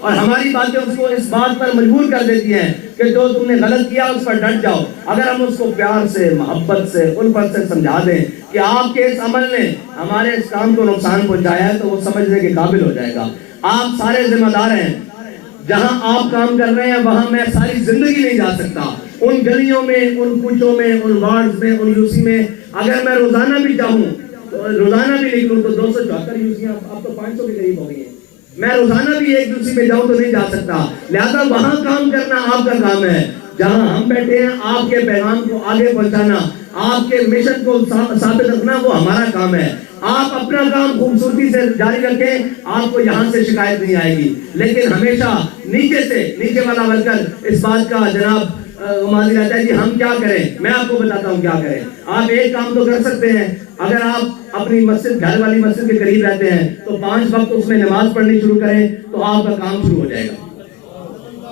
اور ہماری باتیں اس کو اس بات پر مجبور کر دیتی ہیں کہ جو تم نے غلط کیا اس پر ڈٹ جاؤ۔ اگر ہم اس کو پیار سے، محبت سے، الفت سے سمجھا دیں کہ آپ کے اس عمل نے ہمارے اس کام کو نقصان پہنچایا ہے، تو وہ سمجھنے کے قابل ہو جائے گا۔ آپ سارے ذمہ دار ہیں، جہاں آپ کام کر رہے ہیں وہاں میں ساری زندگی نہیں جا سکتا۔ ان گلیوں میں، ان کوچوں میں، ان وارڈز میں، ان یوسی میں اگر میں روزانہ بھی چاہوں تو روزانہ بھی نکلوں تو 274 یوسیاں اب تو 500 کے قریب ہو گئی ہیں۔ میں روزانہ بھی ایک یوسی میں جاؤں تو نہیں جا سکتا، لہذا وہاں کام کرنا آپ کا کام ہے۔ جہاں ہم بیٹھے ہیں آپ کے پیغام کو آگے پہنچانا، آپ کے مشن کو ثابت رکھنا وہ ہمارا کام ہے۔ آپ اپنا کام خوبصورتی سے جاری رکھیں، آپ کو یہاں سے شکایت نہیں آئے گی، لیکن ہمیشہ نیچے والا ورکر اس بات کا جناب ماضی رہتا ہے کہ ہم کیا کریں۔ میں آپ کو بتاتا ہوں کیا کریں۔ آپ ایک کام تو کر سکتے ہیں، اگر آپ اپنی مسجد، گھر والی مسجد کے قریب رہتے ہیں تو 5 وقت اس میں نماز پڑھنی شروع کریں تو آپ کا کام شروع ہو جائے گا۔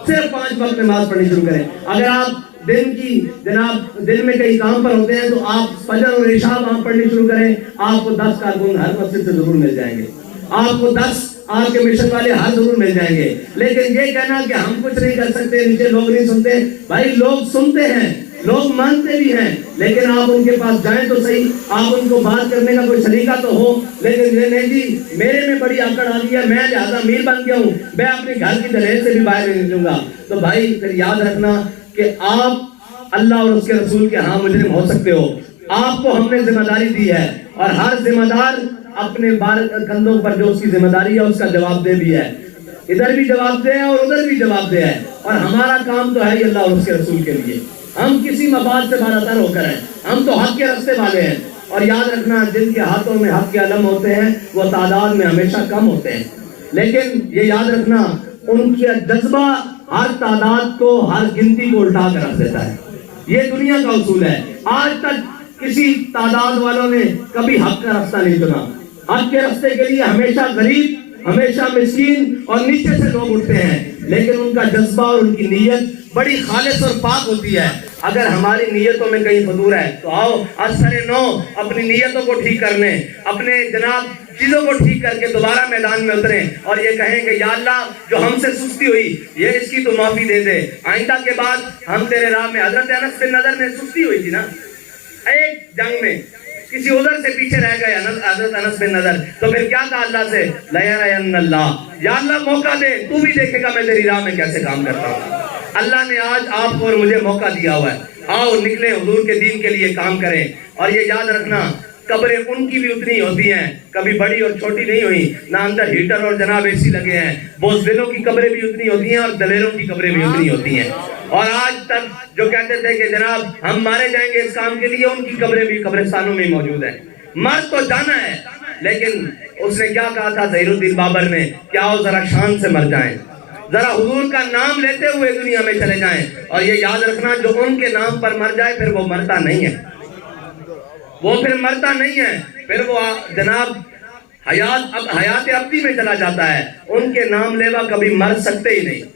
صرف 5 وقت نماز پڑھنی شروع کریں۔ اگر آپ دن میں کئی کام پر ہوتے ہیں تو آپ فجر اور عشاء وہاں پڑھنی شروع کریں، آپ کو 10 کارکن ہر مسجد سے ضرور مل جائیں گے، آپ کو 10 آپ کے مشن والے ہر ضرور مل جائیں گے۔ لیکن یہ کہنا کہ ہم کچھ نہیں کر سکتے، نیچے لوگ نہیں سنتے، بھائی لوگ سنتے ہیں، لوگ مانتے بھی ہیں، لیکن آپ ان کے پاس جائیں تو صحیح، آپ ان کو بات کرنے کا کوئی طریقہ تو ہو۔ لیکن یہ نہیں جی میرے میں بڑی آکڑ آ گئی ہے، میں لہذا امیر بن گیا ہوں، میں اپنے گھر کی دہلیز سے بھی باہر نہیں نکلوں گا، تو بھائی پھر یاد رکھنا کہ آپ اللہ اور اس کے رسول کے ہاں مجرم ہو سکتے ہو۔ آپ کو ہم نے ذمہ داری دی ہے، اور ہر ذمہ دار اپنے کندھوں پر جو اس کی ذمہ داری ہے اس کا جواب دہ بھی ہے، ادھر بھی جواب دہ ہے اور ادھر بھی جواب دہ ہے۔ اور ہمارا کام تو ہے ہی اللہ اور اس کے رسول کے لیے، ہم کسی مفاد سے بالاتر ہو کر ہیں، ہم تو حق کے راستے والے ہیں۔ اور یاد رکھنا جن کے ہاتھوں میں حق کے علم ہوتے ہیں وہ تعداد میں ہمیشہ کم ہوتے ہیں، لیکن یہ یاد رکھنا ان کا جذبہ ہر تعداد کو، ہر گنتی کو الٹا کر رکھ دیتا ہے۔ یہ دنیا کا اصول ہے۔ آج تک کسی تعداد والوں نے کبھی حق کا راستہ نہیں چنا۔ حق کے راستے کے لیے ہمیشہ غریب، ہمیشہ مسکین اور نیچے سے لوگ اٹھتے ہیں، لیکن ان کا جذبہ اور ان کی نیت بڑی خالص اور پاک ہوتی ہے۔ اگر ہماری نیتوں میں کہیں فضول ہے تو آؤ اثر نو اپنی نیتوں کو ٹھیک کرنے، اپنے جناب چیزوں کو ٹھیک کر کے دوبارہ میدان میں اتریں اور یہ کہیں کہ یا اللہ جو ہم سے سستی ہوئی یہ اس کی تو معافی دے دے، آئندہ کے بعد ہم تیرے راہ میں۔ حضرت انس بن نضر نے سستی ہوئی تھی نا، ایک جنگ میں کسی عذر سے پیچھے رہ گئے حضرت انس بن نضر، تو پھر کیا کہا اللہ سے؟ لَيَرَيَنَّ اللَّهُ، یا اللہ موقع دے، تو بھی دیکھے گا میں تیری راہ میں کیسے کام کرتا ہوں۔ اللہ نے آج آپ کو اور مجھے موقع دیا ہوا ہے، آؤ نکلیں حضور کے دین کے لیے کام کریں۔ اور یہ یاد رکھنا قبریں ان کی بھی اتنی ہوتی ہیں، کبھی بڑی اور چھوٹی نہیں ہوئی، نہ اندر ہیٹر اور جناب اے سی لگے ہیں۔ بزدلوں کی قبریں بھی اتنی ہوتی ہیں اور دلیروں کی قبریں بھی اتنی ہوتی ہیں۔ اور آج تک جو کہتے تھے کہ جناب ہم مارے جائیں گے اس کام کے لیے، ان کی قبریں بھی قبرستانوں میں موجود ہیں۔ مر تو جانا ہے، لیکن اس نے کیا کہا تھا ظہیر الدین بابر نے، کیا ہو ذرا شان سے مر جائیں، ذرا حضور کا نام لیتے ہوئے دنیا میں چلے جائیں۔ اور یہ یاد رکھنا جو ان کے نام پر مر جائے پھر وہ مرتا نہیں ہے، وہ پھر مرتا نہیں ہے، پھر وہ جناب حیات ابدی میں چلا جاتا ہے۔ ان کے نام لیوا کبھی مر سکتے ہی نہیں،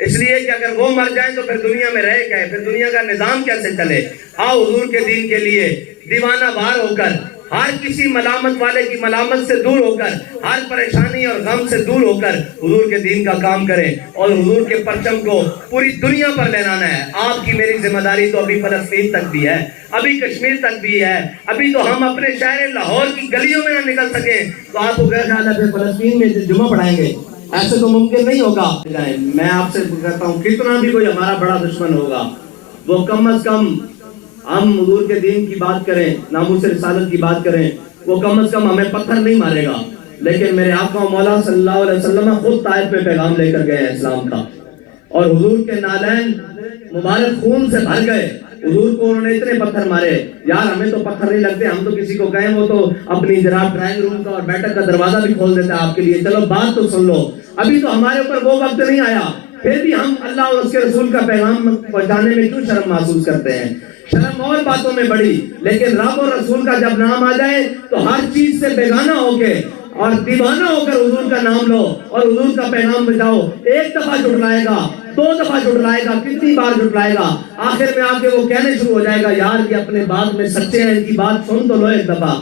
اس لیے کہ اگر وہ مر جائیں تو پھر دنیا میں رہے گئے، پھر دنیا کا نظام کیسے چلے۔ آؤ حضور کے دین کے لیے دیوانہ وار ہو کر، ہر کسی ملامت والے کی ملامت سے دور ہو کر، ہر پریشانی اور غم سے دور ہو کر حضور کے دین کا کام کریں اور حضور کے پرچم کو پوری دنیا پر لہرانا ہے۔ آپ کی میری ذمہ داری تو ابھی فلسطین تک بھی ہے، ابھی کشمیر تک بھی ہے، ابھی تو ہم اپنے شہر لاہور کی گلیوں میں نہ نکل سکیں تو آپ کو کیا خیال ہے پھر فلسطین میں جمعہ پڑھائیں گے؟ ایسے تو ممکن نہیں ہوگا۔ میں آپ سے کہتا ہوں کتنا بھی کوئی ہمارا بڑا دشمن ہوگا وہ کم از کم ہم حضور کے دین کی بات کریں، ناموس رسالت کی بات کریں، وہ کم از کم ہمیں پتھر نہیں مارے گا۔ لیکن میرے آقا و مولا صلی اللہ علیہ وسلم خود طائف میں پیغام لے کر گئے ہیں اسلام کا، اور حضور کے نالین مبارک خون سے بھر گئے۔ حضور کو انہوں نے اتنے پتھر مارے، یار ہمیں تو پتھر نہیں لگتے، ہم تو کسی کو کہیں وہ تو اپنی جناب ڈرائنگ روم کا اور بیٹھک کا دروازہ بھی کھول دیتا ہے آپ کے لیے، چلو بات تو سن لو۔ ابھی تو ہمارے اوپر وہ وقت نہیں آیا، پھر بھی ہم اللہ اور اس کے رسول کا پیغام پہنچانے میں کیوں شرم محسوس کرتے ہیں؟ شرم اور باتوں میں بڑی، لیکن رب اور رسول کا جب نام آ جائے تو ہر چیز سے بیگانہ ہو کے اور دیوانہ ہو کر حضور کا نام لو اور حضور کا پیغام بجاؤ۔ ایک دفعہ جھٹلائے گا، 2 دفعہ جھٹلائے گا، کتنی بار جھٹلائے گا، آخر میں آ کے وہ کہنے شروع ہو جائے گا یار یہ اپنے بات میں سچے ہیں، ان کی بات سن تو لو ایک دفعہ۔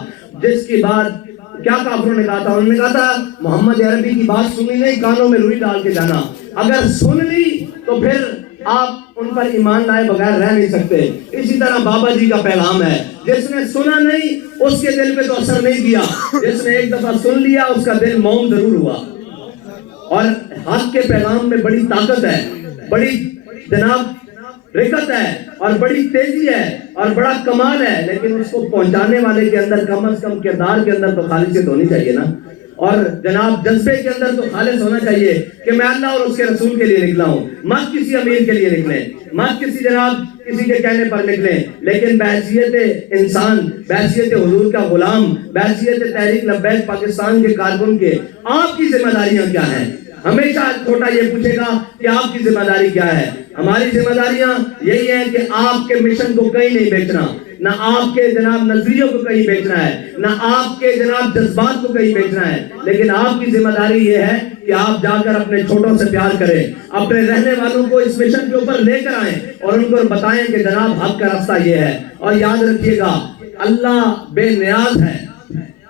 کیا کافروں نے کہا تھا؟ انہوں نے کہا تھا محمد عربی کی بات سنی نہیں، کانوں میں روئی ڈال کے جانا، اگر سن لی تو پھر آپ ان پر ایمان لائے بغیر رہ نہیں سکتے۔ اسی طرح بابا جی کا پیغام ہے، جس نے سنا نہیں اس کے دل پہ تو اثر نہیں کیا، جس نے ایک دفعہ سن لیا اس کا دل موم ضرور ہوا۔ اور حق کے پیغام میں بڑی طاقت ہے، بڑی جناب رکت ہے اور بڑی تیزی ہے اور بڑا کمال ہے، لیکن اس کو پہنچانے والے کے اندر کم از کم کردار کے اندر تو خالصیت ہونی چاہیے نا، اور جناب جذبے کے اندر تو خالص ہونا چاہیے کہ میں اللہ اور اس کے رسول کے لیے نکلا ہوں، مت کسی امیر کے لیے نکلیں، مت کسی جناب کسی کے کہنے پر نکلیں، لیکن بحیثیت انسان، بحیثیت حضور کا غلام، بحیثیت تحریک لبیک پاکستان کے کارکن کے آپ کی ذمہ داریاں کیا ہیں؟ ہمیشہ چھوٹا یہ پوچھے گا کہ آپ کی ذمہ داری کیا ہے؟ ہماری ذمہ داریاں یہی ہیں کہ آپ کے مشن کو کہیں نہیں بیچنا، نہ آپ کے جناب نظریوں کو کہیں بیچنا ہے، نہ آپ کے جناب جذبات کو کہیں بیچنا ہے، لیکن آپ کی ذمہ داری یہ ہے کہ آپ جا کر اپنے چھوٹوں سے پیار کریں، اپنے رہنے والوں کو اس مشن کے اوپر لے کر آئیں اور ان کو بتائیں کہ جناب حق کا راستہ یہ ہے۔ اور یاد رکھیے گا اللہ بے نیاز ہے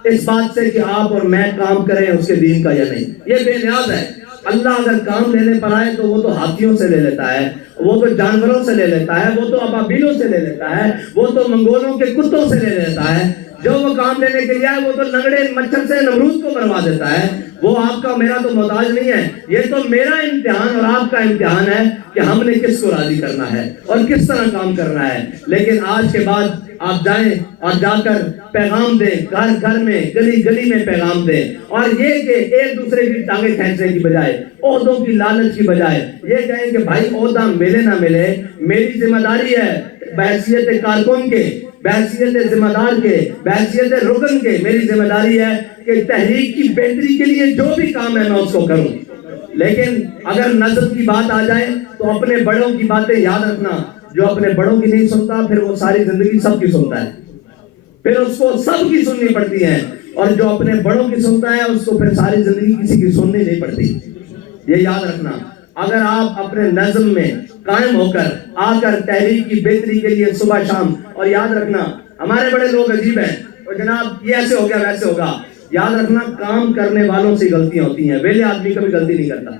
اس بات سے کہ آپ اور میں کام کریں اس کے دین کا یا نہیں، یہ بے نیاز ہے۔ اللہ اگر کام لینے پر آئے تو وہ تو ہاتھیوں سے لے لیتا ہے، وہ تو جانوروں سے لے لیتا ہے، وہ تو ابابیلوں سے لے لیتا ہے، وہ تو منگولوں کے کتوں سے لے لیتا ہے، جو وہ کام لینے کے لیے آئے وہ تو لنگڑے مچھر سے نمرود کو مروا دیتا ہے۔ وہ آپ کا میرا تو محتاج نہیں ہے، یہ تو میرا امتحان اور آپ کا امتحان ہے کہ ہم نے کس کو راضی کرنا ہے اور کس طرح کام کرنا ہے۔ لیکن آج کے بعد آپ جائیں اور جا کر پیغام دیں، گھر گھر میں، گلی گلی میں پیغام دیں، اور یہ کہ ایک دوسرے کی ٹانگیں کھینچنے کی بجائے، عہدوں کی لالچ کی بجائے یہ کہیں کہ بھائی عہدہ ملے نہ ملے، میری ذمہ داری ہے بحیثیت کارکن کے، بحیثیت ذمہ دار کے، بحیثیت رکن کے، میری ذمہ داری ہے کہ تحریک کی بہتری کے لیے جو بھی کام ہے میں اس کو کروں۔ لیکن اگر نظم کی بات آ جائے تو اپنے بڑوں کی باتیں یاد رکھنا، جو اپنے بڑوں کی نہیں سنتا پھر وہ ساری زندگی سب کی سنتا ہے، پھر اس کو سب کی سننی پڑتی ہے، اور جو اپنے بڑوں کی سنتا ہے اس کو پھر ساری زندگی کسی کی سننی نہیں پڑتی۔ یہ یاد رکھنا، اگر آپ اپنے نظم میں قائم ہو کر آ کر تحریک کی بہتری کے لیے صبح شام، اور یاد رکھنا ہمارے بڑے لوگ عجیب ہیں، اور جناب یہ ایسے ہو گیا ویسے ہوگا، یاد رکھنا کام کرنے والوں سے غلطیاں ہوتی ہیں، ویلے آدمی کبھی غلطی نہیں کرتا۔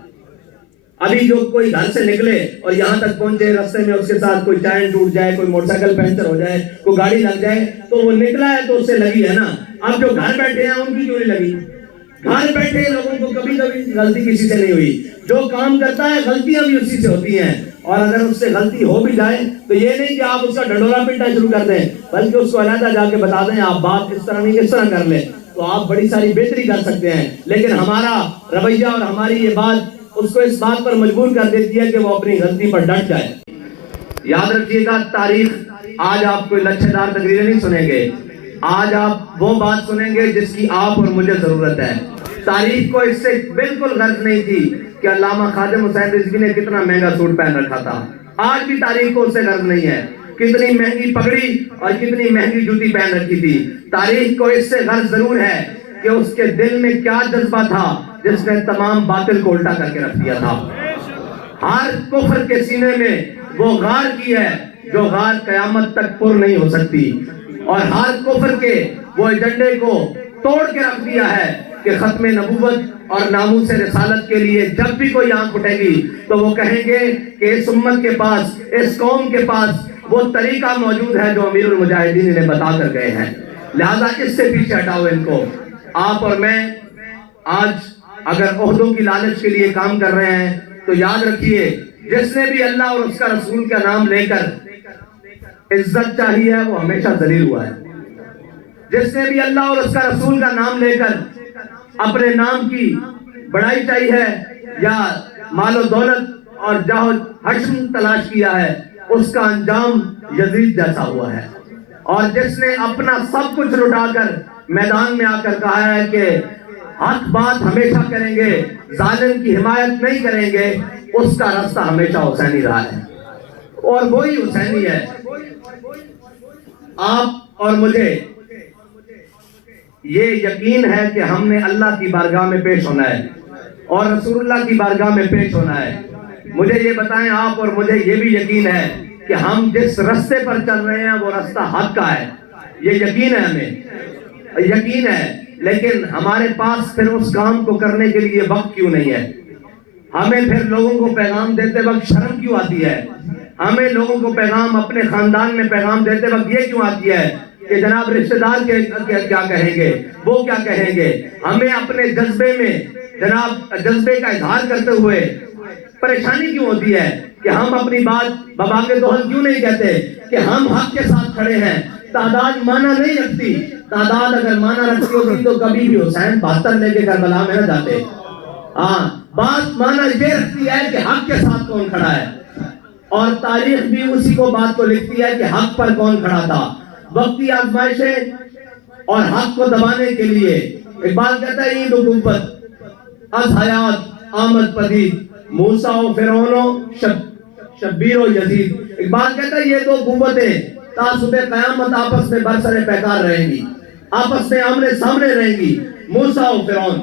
ابھی جو کوئی گھر سے نکلے اور یہاں تک پہنچے، رستے میں اس کے ساتھ کوئی چین ٹوٹ جائے، کوئی موٹر سائیکل پنچر ہو جائے، کوئی گاڑی لگ جائے تو وہ نکلا ہے تو اس سے لگی ہے نا۔ اب جو گھر بیٹھے ہیں ان کی کیوں نہیں لگی؟ گھر بیٹھے لوگوں کو کبھی کبھی غلطی کسی سے نہیں ہوئی، جو کام کرتا ہے غلطیاں بھی اسی سے ہوتی ہیں، اور اگر اس سے غلطی ہو بھی جائے تو یہ نہیں کہ آپ اس کا ڈنڈورا پیٹنا شروع کر دیں، بلکہ اس کو علیحدہ جا کے بتا دیں آپ بات کس طرح نہیں کس طرح کر لیں، تو آپ بڑی ساری بہتری کر سکتے ہیں۔ لیکن ہمارا رویہ اور ہماری یہ بات اس کو اس بات پر مجبور کر دیتی ہے کہ وہ اپنی غلطی پر ڈٹ جائے۔ یاد رکھیے گا تاریخ، آج آپ کوئی لچھے دار تقریریں نہیں سنیں گے، آج آپ وہ بات سنیں گے جس کی آپ اور مجھے ضرورت ہے۔ تاریخ کو اس سے بالکل غرض نہیں تھی کہ علامہ خادم حسین رضوی نے کتنا مہنگا سوٹ پہن رکھا تھا، آج بھی تاریخ کو اس سے غرض نہیں ہے کتنی مہنگی پگڑی اور کتنی مہنگی جوتی پہن رکھی تھی۔ تاریخ کو اس سے غرض ضرور ہے کہ اس کے دل میں کیا جذبہ تھا جس نے تمام باطل کو الٹا کر کے رکھ دیا تھا۔ ہر کفر کے سینے میں وہ غار کی ہے جو غار قیامت تک پر نہیں ہو سکتی، اور ہر کفر کے وہ ایجنڈے کو توڑ کے رکھ دیا ہے کہ ختم نبوت اور ناموس رسالت کے لیے جب بھی کوئی آنکھ اٹھے گی تو وہ کہیں گے کہ اس امت کے پاس، اس قوم کے پاس وہ طریقہ موجود ہے جو امیر المجاہدین انہیں بتا کر گئے ہیں، لہذا اس سے پیچھے ہٹاؤ ان کو۔ آپ اور میں آج اگر عہدوں کی لالچ کے لیے کام کر رہے ہیں تو یاد رکھیے جس نے بھی اللہ اور اس کا رسول کا نام لے کر عزت چاہی ہے وہ ہمیشہ ذلیل ہوا ہے، جس نے بھی اللہ اور اس کا رسول کا نام لے کر اپنے نام کی بڑائی چاہی ہے یا مال و دولت اور جاہ و حشم تلاش کیا ہے اس کا انجام یزید جیسا ہوا ہے، اور جس نے اپنا سب کچھ لٹا کر میدان میں آ کر کہا ہے کہ حق بات ہمیشہ کریں گے، ظالم کی حمایت نہیں کریں گے، اس کا راستہ ہمیشہ حسینی رہا ہے، اور وہی حسینی ہے۔ آپ اور مجھے یہ یقین ہے کہ ہم نے اللہ کی بارگاہ میں پیش ہونا ہے اور رسول اللہ کی بارگاہ میں پیش ہونا ہے۔ مجھے یہ بتائیں، آپ اور مجھے یہ بھی یقین ہے کہ ہم جس رستے پر چل رہے ہیں وہ راستہ حق کا ہے، یہ یقین ہے، ہمیں یقین ہے لیکن ہمارے پاس پھر اس کام کو کرنے کے لیے وقت کیوں نہیں ہے؟ ہمیں پھر لوگوں کو پیغام دیتے وقت شرم کیوں آتی ہے؟ ہمیں لوگوں کو پیغام اپنے خاندان میں پیغام دیتے وقت یہ کیوں آتی ہے کہ جناب رشتہ دار کیا کہیں گے، وہ کیا کہیں گے؟ ہمیں اپنے جذبے میں جناب جذبے کا اظہار کرتے ہوئے پریشانی کیوں ہوتی ہے کہ ہم اپنی بات بابا کے دوہن کیوں نہیں کہتے کہ ہم حق کے ساتھ کھڑے ہیں؟ تعداد مانا نہیں رکھتی، تعداد اگر مانا رکھتی ہوتی تو کبھی بھی حسین 72 لے کے کربلا میں نہ جاتے۔ ہاں، بات مانا یہ رکھتی ہے کہ حق کے ساتھ کون کھڑا ہے، اور تاریخ بھی اسی کو بات کو لکھتی ہے کہ حق پر کون کھڑا تھا۔ وقتی آزمائشیں اور حق کو دبانے کے لیے اقبال کہتا ہے عید و قوت از حیات آمد پدید موسیٰ و فرعون و شبیر و یزید۔ اقبال کہتا ہے یہ دو قوتیں تا صبح قیامت آپس میں برسر پیکار رہیں گی، آپس میں آمنے سامنے رہیں گی، موسیٰ و فرعون۔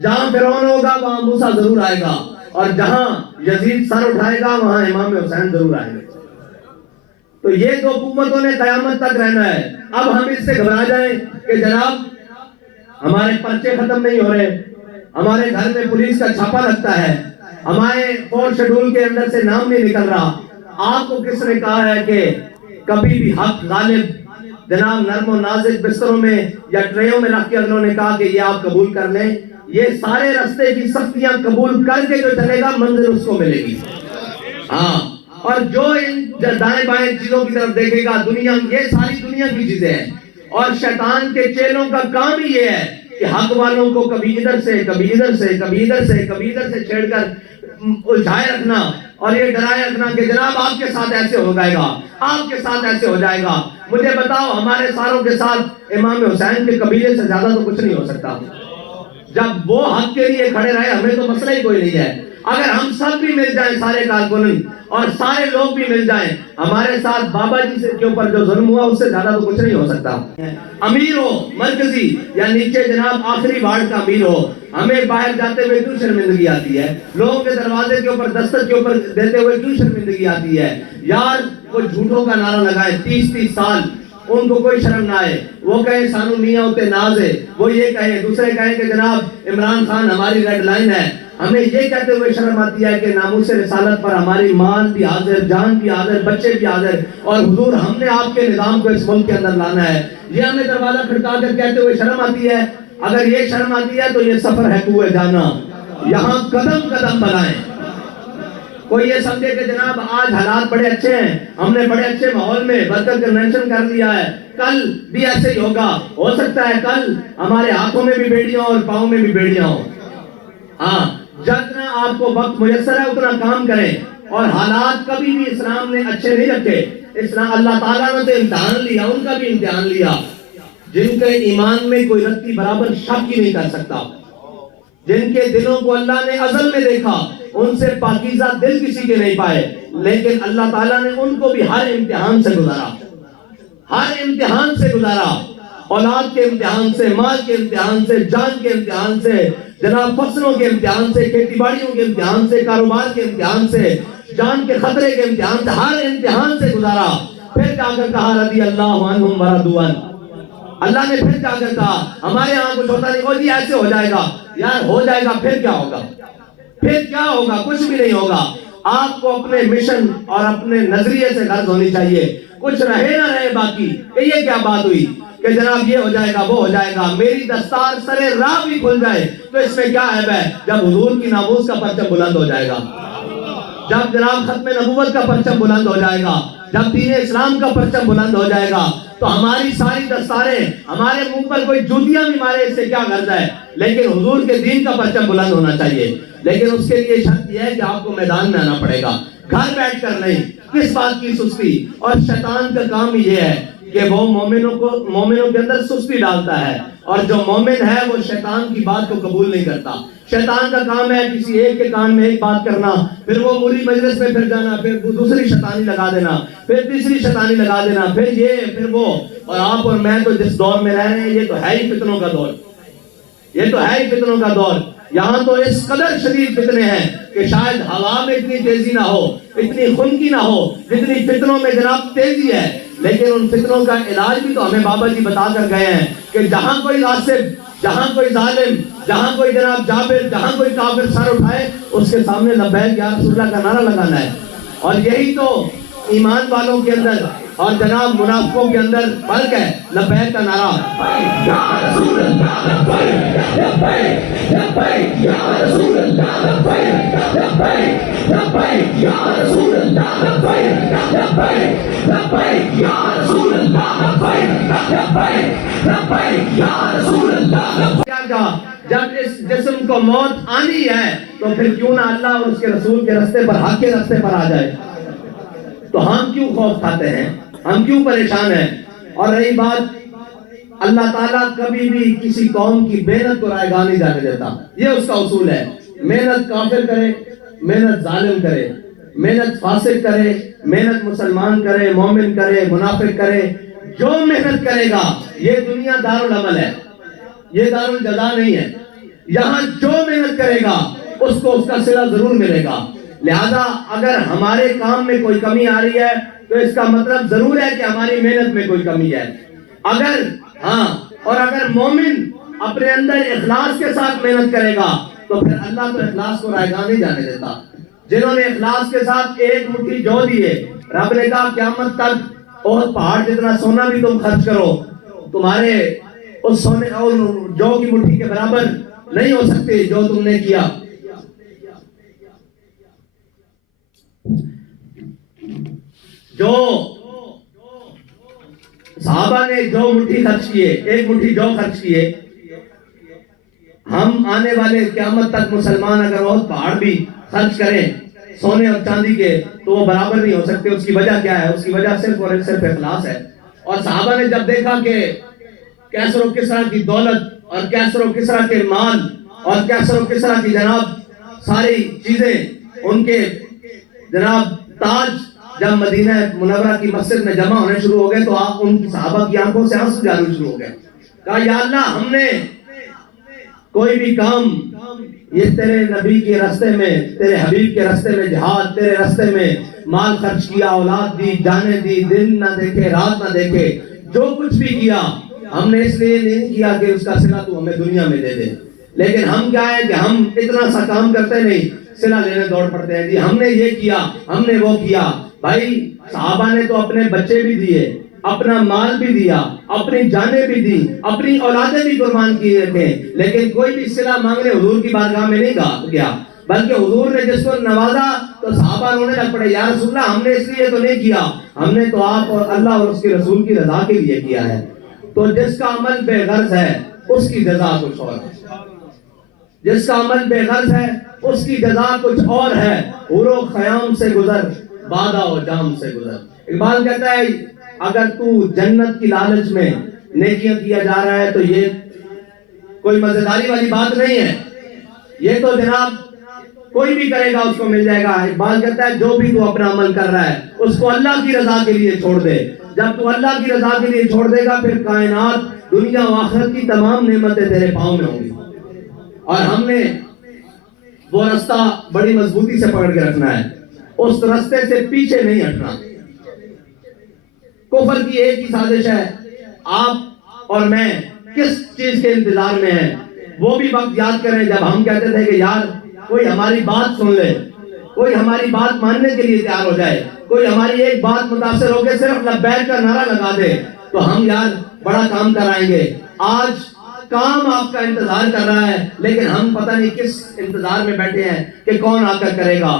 جہاں فرعون ہوگا وہاں موسیٰ ضرور آئے گا، اور جہاں یزید سر اٹھائے گا وہاں امام حسین ضرور آئے گا۔ تو یہ دو قوتوں نے قیامت تک رہنا ہے۔ اب ہم اس سے گھبرا جائیں کہ جناب ہمارے پرچے ختم نہیں ہو رہے، ہمارے گھر میں پولیس کا چھاپا لگتا ہے، ہمارے 4 شیڈول کے اندر سے نام نہیں نکل رہا۔ آپ کو کس نے کہا ہے کہ کبھی بھی حق غالب جناب نرم و نازک بستروں میں یا ٹریوں میں رکھ کے انہوں نے کہا کہ یہ آپ قبول کر لیں؟ یہ سارے رستے کی سختیاں قبول کر کے جو چلے گا منزل اس کو ملے گی۔ ہاں، اور جو ان دائیں بائیں چیزوں کی طرف دیکھے گا، دنیا یہ ساری دنیا کی چیزیں ہیں، اور شیطان کے چیلوں کا کام ہی یہ ہے کہ حق والوں کو کبھی ادھر سے کبھی ادھر سے کبھی ادھر سے کبھی ادھر سے چھیڑ کر الجھائے رکھنا اور یہ ڈرائے رکھنا کہ جناب آپ کے ساتھ ایسے ہو جائے گا، آپ کے ساتھ ایسے ہو جائے گا۔ مجھے بتاؤ ہمارے ساروں کے ساتھ امام حسین کے قبیلے سے زیادہ تو کچھ نہیں ہو سکتا۔ جب وہ حق کے لیے کھڑے رہے ہمیں تو مسئلہ ہی کوئی نہیں ہے۔ اگر ہم سب بھی مل جائیں، سارے کارکنن اور سارے لوگ بھی مل جائیں ہمارے ساتھ بابا جی کے اوپر جو ظلم ہوا اس سے زیادہ تو کچھ نہیں ہو سکتا۔ امیر ہو مرکزی یا نیچے جناب آخری وارڈ کا امیر ہو، ہمیں باہر جاتے ہوئے کیوں شرمندگی آتی ہے؟ لوگوں کے دروازے کے اوپر دستک کے اوپر دیتے ہوئے کیوں شرمندگی آتی ہے؟ یار وہ جھوٹوں کا نعرہ لگائے 30 سال، ان کو کوئی شرم نہ آئے، وہ کہیں سانو میاں ہوتے ناز ہے، وہ یہ کہیں، دوسرے کہیں کہ جناب عمران خان ہماری ریڈ لائن ہے۔ ہمیں یہ کہتے ہوئے شرم آتی ہے کہ ناموس رسالت پر ہماری مال بھی حاضر، جان بھی حاضر، بچے بھی حاضر، اور حضور ہم نے آپ کے نظام کو اس ملک کے اندر لانا ہے۔ یہ ہمیں دروازہ کھٹکا کر کہتے ہوئے شرم آتی ہے۔ اگر یہ شرم آتی ہے تو یہ سفر ہے کوئے جانا، یہاں قدم قدم بنائیں۔ کوئی یہ سمجھے کہ جناب آج حالات بڑے اچھے ہیں، ہم نے بڑے اچھے ماحول میں ورکر کنونشن کر لیا ہے، کل بھی ایسے ہی ہوگا، ہو سکتا ہے کل ہمارے ہاتھوں میں بھی بیڑیاں اور پاؤں میں بھی بیڑیاں ہوں۔ ہاں، جتنا آپ کو وقت میسر ہے اتنا کام کریں، اور حالات کبھی بھی اسلام نے اچھے نہیں رکھے۔ اسلام اللہ تعالیٰ نے تو امتحان لیا، ان کا بھی امتحان لیا، جن کے ایمان میں کوئی رتی برابر شک ہی نہیں کر سکتا، جن کے دلوں کو اللہ نے ازل میں دیکھا، ان سے پاکیزہ دل کسی کے نہیں پائے، لیکن اللہ تعالیٰ نے ان کو بھی ہر امتحان سے گزارا، ہر امتحان سے گزارا، اولاد کے امتحان سے، مال کے امتحان سے، جان کے امتحان سے، جناب فصلوں کے امتحان سے، کھیتی باڑیوں کے امتحان سے، کاروبار کے امتحان سے، جان کے خطرے کے امتحان سے، ہر امتحان سے گزارا۔ پھر جا کر کہا رضی اللہ عنہم ورضوا عنہ، اللہ نے پھر جا کر کہا ہمارے ہاں کچھ ہوتا نہیں، جی ایسے ہو جائے گا، یار ہو جائے گا، پھر کیا ہوگا؟ پھر کیا ہوگا؟ کچھ بھی نہیں ہوگا۔ آپ کو اپنے مشن اور اپنے نظریے سے غرض ہونی چاہیے، کچھ رہے نہ رہے باقی کہ یہ کیا بات ہوئی کہ جناب یہ ہو جائے گا، وہ ہو جائے گا، میری دستار سرے راہ بھی کھل جائے تو اس میں کیا عیب ہے؟ جب حضور کی ناموس کا پرچم بلند ہو جائے گا، جب جناب ختم نبوت کا پرچم بلند ہو جائے گا، جب دین اسلام کا پرچم بلند ہو جائے گا، تو ہماری ساری دستاریں، ہمارے منہ پر کوئی جوتیاں بھی مارے، اس سے کیا غرض ہے؟ لیکن حضور کے دین کا پرچم بلند ہونا چاہیے۔ لیکن اس کے لیے شرط یہ ہے کہ آپ کو میدان میں آنا پڑے گا، گھر بیٹھ کر نہیں۔ کس بات کی سستی؟ اور شیطان کا کام یہ ہے کہ وہ مومنوں کے اندر سستی ڈالتا ہے، اور جو مومن ہے وہ شیطان کی بات کو قبول نہیں کرتا۔ شیطان کا کام ہے کسی ایک کے کان میں ایک بات کرنا، پھر وہ مولی مجلس میں پھر جانا، پھر دوسری شیطانی لگا دینا، پھر تیسری شیطانی لگا دینا، پھر یہ پھر وہ۔ اور آپ اور میں تو جس دور میں رہ رہے ہیں یہ تو ہے ہی فتنوں کا دور، یہ تو ہے ہی فتنوں کا دور۔ یہاں تو اس قدر شدید فتنے ہیں کہ شاید ہوا میں اتنی تیزی نہ ہو، اتنی خنکی نہ ہو جتنی فتنوں میں جناب تیزی ہے۔ لیکن ان فتنوں کا علاج بھی تو ہمیں بابا جی بتا کر گئے ہیں کہ جہاں کوئی غاصب، جہاں کوئی ظالم، جہاں کوئی جناب جابر، جہاں کوئی کافر سر اٹھائے اس کے سامنے لبیک یا رسول اللہ کا نعرہ لگانا ہے. اور یہی تو ایمان والوں کے اندر اور جناب منافقوں کے اندر فرق ہے. لبیک کا نعرہ جب اس جسم کو موت آنی ہے تو پھر کیوں نہ اللہ اور اس کے رسول کے راستے پر، حق کے راستے پر آ جائے. تو ہم کیوں خوف کھاتے ہیں، ہم کیوں پریشان ہیں؟ اور رہی بات، اللہ تعالیٰ کبھی بھی کسی قوم کی محنت کو رائے گاہ نہیں جانے دیتا. یہ اس کا اصول ہے. محنت کافر کرے، محنت ظالم کرے، محنت فاسق کرے، محنت مسلمان کرے، مومن کرے، منافق کرے، جو محنت کرے گا، یہ دنیا دارالعمل ہے، یہ دارالجزا نہیں ہے. یہاں جو محنت کرے گا اس کو اس کا صلہ ضرور ملے گا. لہذا اگر ہمارے کام میں کوئی کمی آ رہی ہے تو اس کا مطلب ضرور ہے کہ ہماری محنت میں کوئی کمی ہے. اگر مومن اپنے اندر اخلاص کے ساتھ محنت کرے گا تو پھر اللہ تو اخلاص کو رائے گاہ نہیں جانے دیتا. جنہوں نے اخلاص کے ساتھ ایک مٹھی جو دیے، رب نے کہا قیامت تک احد پہاڑ جتنا سونا بھی تم خرچ کرو، تمہارے اس سونے اور جو کی مٹھی کے برابر نہیں ہو سکتے جو تم نے کیا. جو صحابہ نے جو مٹھی خرچ کیے، ایک مٹھی جو خرچ کیے، ہم آنے والے قیامت تک مسلمان اگر بہت پہاڑ بھی خرچ کریں سونے اور چاندی کے تو وہ برابر نہیں ہو سکتے. اس کی وجہ کیا ہے؟ اس کی وجہ صرف اور صرف اخلاص ہے. اور صحابہ نے جب دیکھا کہ کیسر و کسرا کی دولت اور کیسر و کسرا کے مال اور کیسر و کسرا کی جناب ساری چیزیں، ان کے جناب تاج جب مدینہ منورہ کی مسجد میں جمع ہونے شروع ہو گئے تو ان کی صحابہ کی آنکھوں سے آنسو جاری شروع ہو گئے. کہا یا اللہ، ہم نے کوئی بھی کام یہ تیرے نبی کے راستے میں، تیرے حبیب کے راستے میں جہاد، تیرے راستے میں مال خرچ کیا، اولاد دی، جانیں دی، دن نہ دیکھے رات نہ دیکھے، جو کچھ بھی کیا ہم نے اس لیے نہیں کیا کہ اس کا صلہ تو ہمیں دنیا میں دے دے. لیکن ہم کیا ہے کہ ہم اتنا سا کام کرتے نہیں، صلہ لینے دوڑ پڑتے ہیں. جی ہم نے یہ کیا، ہم نے وہ کیا. بھائی صحابہ نے تو اپنے بچے بھی دیے، اپنا مال بھی دیا، اپنی جانیں بھی دی، اپنی اولادیں بھی قربان کیے تھے، لیکن کوئی بھی صلہ مانگنے حضور کی بارگاہ میں نہیں گیا. بلکہ حضور نے جس کو نوازا تو صحابہ رونے لگ پڑے، یا رسول اللہ ہم نے اس لیے تو نہیں کیا، ہم نے تو آپ اور اللہ اور اس کے رسول کی رضا کے لیے کیا ہے. تو جس کا عمل بے غرض ہے اس کی جزا کچھ اور ہے، جس کا عمل بے غرض ہے اس کی جزا کچھ اور ہے. حور و خیام سے گزر، بادہ و جام سے گزر. اقبال کہتا ہے اگر تو جنت کی لالچ میں نیکیاں کیا جا رہا ہے تو یہ کوئی مزیداری والی بات نہیں ہے، یہ تو جناب کوئی بھی کرے گا اس کو مل جائے گا. اقبال کہتا ہے جو بھی تو اپنا عمل کر رہا ہے اس کو اللہ کی رضا کے لیے چھوڑ دے. جب تو اللہ کی رضا کے لیے چھوڑ دے گا پھر کائنات، دنیا و آخرت کی تمام نعمتیں تیرے پاؤں میں ہوں گی. اور ہم نے وہ راستہ بڑی مضبوطی سے پکڑ کے رکھنا ہے، اس راستے سے پیچھے نہیں ہٹنا. کفر کی ایک ہی سازش ہے، آپ اور میں کس چیز کے انتظار میں ہیں. وہ بھی وقت یاد کریں جب ہم کہتے تھے کہ یار کوئی ہماری بات سن لے، کوئی ہماری بات ماننے کے لیے تیار ہو جائے، کوئی ہماری ایک بات متاثر ہو کے صرف لبیک کا نعرہ لگا دے تو ہم یار بڑا کام کرائیں گے. آج کام آپ کا انتظار کر رہا ہے لیکن ہم پتہ نہیں کس انتظار میں بیٹھے ہیں کہ کون آ کر کرے گا.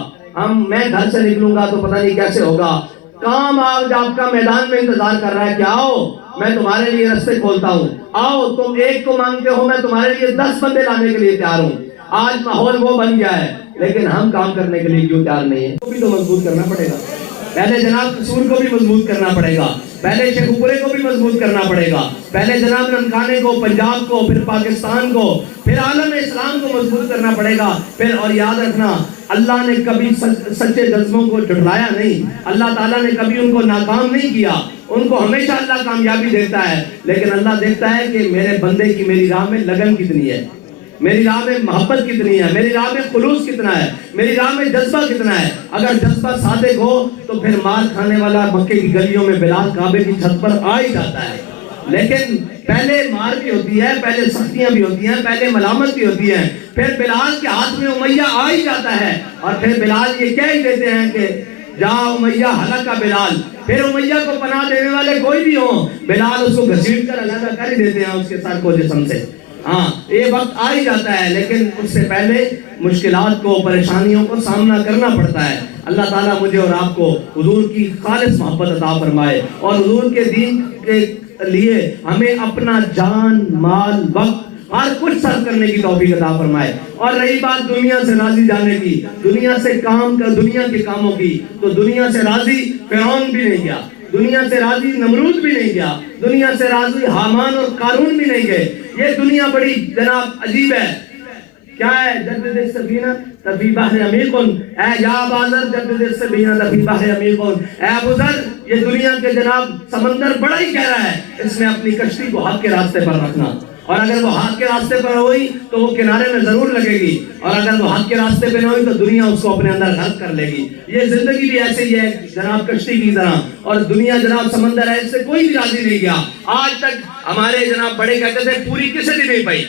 میں گھر سے نکلوں گا تو پتہ نہیں کیسے ہوگا. کام آج آپ کا میدان میں انتظار کر رہا ہے کہ آؤ میں تمہارے لیے رستے کھولتا ہوں، آؤ تم ایک کو مانگتے ہو میں تمہارے لیے 10 بندے لانے کے لیے تیار ہوں. آج ماحول وہ بن گیا ہے لیکن ہم کام کرنے کے لیے کیوں تیار نہیں ہیں؟ وہ بھی تو مضبوط کرنا پڑے گا. پہلے جناب قصور کو بھی مضبوط کرنا پڑے گا، پہلے شیخ پورے کو بھی مضبوط کرنا پڑے گا، پہلے جناب ننکانے کو، پنجاب کو، پھر پاکستان کو، پھر عالم اسلام کو مضبوط کرنا پڑے گا. پھر اور یاد رکھنا اللہ نے کبھی سچے جذبوں کو جھٹلایا نہیں، اللہ تعالیٰ نے کبھی ان کو ناکام نہیں کیا. ان کو ہمیشہ اللہ کامیابی دیتا ہے، لیکن اللہ دیکھتا ہے کہ میرے بندے کی میری راہ میں لگن کتنی ہے. میری راہ میں محبت کتنی ہے، میری راہ میں خلوص کتنا ہے، میری راہ میں جذبہ کتنا ہے. اگر جذبہ صادق ہو تو پھر مار کھانے والا مکے کی گلیوں میں بلال کعبے کی چھت پر آ ہی جاتا ہے. لیکن پہلے مار بھی ہوتی ہے، پہلے سختیاں بھی ہوتی ہیں، پہلے ملامت بھی ہوتی ہے، پھر بلال کے ہاتھ میں امیہ آ ہی جاتا ہے، اور پھر بلال یہ کہہ ہی دیتے ہیں کہ جا امیہ ہلاکا بلال. پھر امیہ کو پناہ دینے والے کوئی بھی ہوں، بلال اس کو گھسیٹ کر علیحدہ کر ہی دیتے ہیں اس کے سر کو جسم سے. ہاں یہ وقت آ ہی جاتا ہے، لیکن اس سے پہلے مشکلات کو، پریشانیوں کو سامنا کرنا پڑتا ہے. اللہ تعالیٰ مجھے اور آپ کو حضور کی خالص محبت عطا فرمائے، اور حضور کے دین کے لیے ہمیں اپنا جان، مال، وقت ہر کچھ صرف کرنے کی توفیق عطا فرمائے. اور رہی بات دنیا سے راضی جانے کی، دنیا سے دنیا کے کاموں کی، تو دنیا سے راضی فرعون بھی نہیں گیا، دنیا سے راضی نمرود بھی نہیں گیا، دنیا سے راضی حامان اور قارون بھی نہیں گئے. یہ دنیا بڑی جناب عجیب ہے. کیا ہے؟ جدد السفینہ فی بحر عمیق، اے یا ابا ذر جدد السفینہ فی بحر عمیق. اے ابو ذر، یہ دنیا کے جناب سمندر بڑا ہی گہرا ہے، اس میں اپنی کشتی کو حق کے راستے پر رکھنا. اور اگر وہ حق کے راستے پر ہوئی تو وہ کنارے میں ضرور لگے گی، اور اگر وہ حق کے راستے پہ نہ ہوئی تو دنیا اس کو اپنے اندر غرق کر لے گی. یہ زندگی بھی ایسے ہی ہے جناب کشتی کی طرح، اور دنیا جناب سمندر ہے، اس سے کوئی بھی راضی نہیں گیا. آج تک ہمارے جناب بڑے کہتے تھے پوری کسی دی نہیں پئی،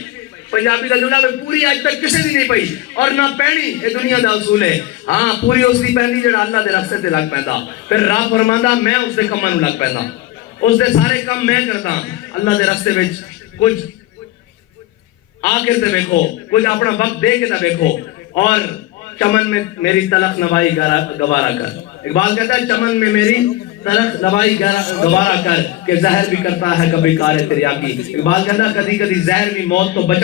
پنجابی کا جملہ میں پوری آج تک کسی دی نہیں پئی اور نہ پہنی. یہ دنیا دا اصول ہے. ہاں پوری اس دی پہنی جڑا اللہ دے راستے تے لگ پیندا، پھر رب فرماندا میں اس دے کماں نوں لگ پیندا، اس دے سارے کام میں کردا. اللہ دے راستے وچ کچھ آ کے تے دیکھو، کچھ اپنا وقت دے کے تے دیکھو. اور چمن میں میری تلخ نوائی گوارا کر. اقبال کہتا ہے چمن میں میری تلخ نوائی گوارا کر، کہ زہر بھی کرتا ہے کبھی کار تریاکی. اقبال کہتا ہے کدی کدی زہر بھی موت تو بچا